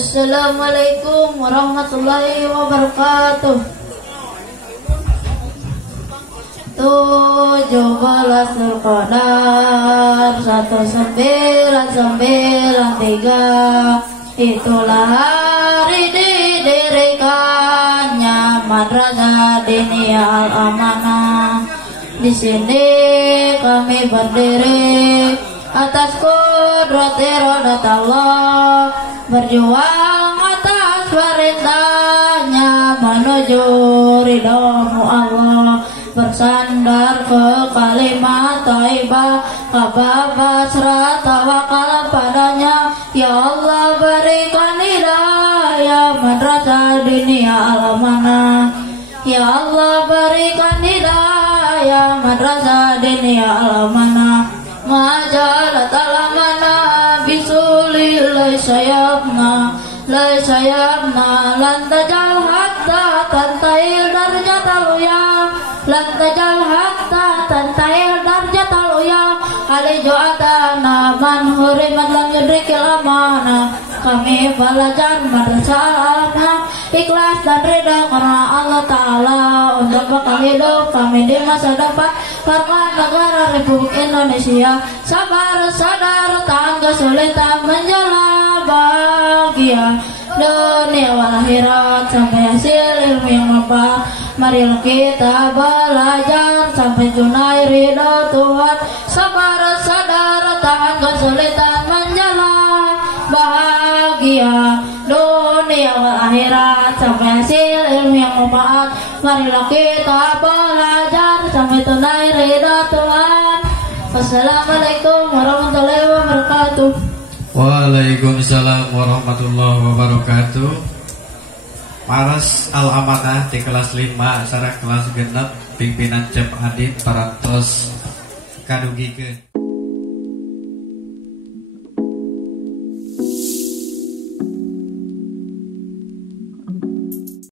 Assalamualaikum warahmatullahi wabarakatuh. 17 Zulqa'dah 1993, itulah hari didirikannya Madrasah Diniyah Al-Amanah. Di sini kami berdiri atas qudrat iradat Allah, berjuang atas perintahnya menuju ridhamu Allah, bersandar ke kalimat thayyibah, kabar basrah tawakal padanya. Ya Allah berikan hidayah Madrasah Diniyah Al-Amanah. Ya Allah berikan hidayah Madrasah Diniyah Al-Amanah. Majalat Al-Amanah bisuli laysa yabna lan tajal hatta tantail darjatal uya, lan tajal hatta tantail darjatal uya. Alijo atana man hurimat lam yudrikil amanah. Kami belajar Madrasah Al-Amanah ikhlas dan ridha karena Allah Ta'ala, untuk bekal hidup kami di masa depan karena negara Republik Indonesia. Sabar sadar tahan kesulitan menjelang bahagia dunia wal akhirat sampai hasil ilmu yang manfaat. Marilah kita belajar sampai tunai ridha Tuhan. Sabar sadar tahan kesulitan menjelang bahagia dunia wal akhirat sampai hasil ilmu yang manfaat. Marilah kita belajar sampai tunai ridha Tuhan. Wassalamualaikum warahmatullahi wabarakatuh. Waalaikumsalam warahmatullahi wabarakatuh. Paras Al-Amanah di kelas 5 sareng kelas genep pimpinan Cep Adit parantos kadugikeun.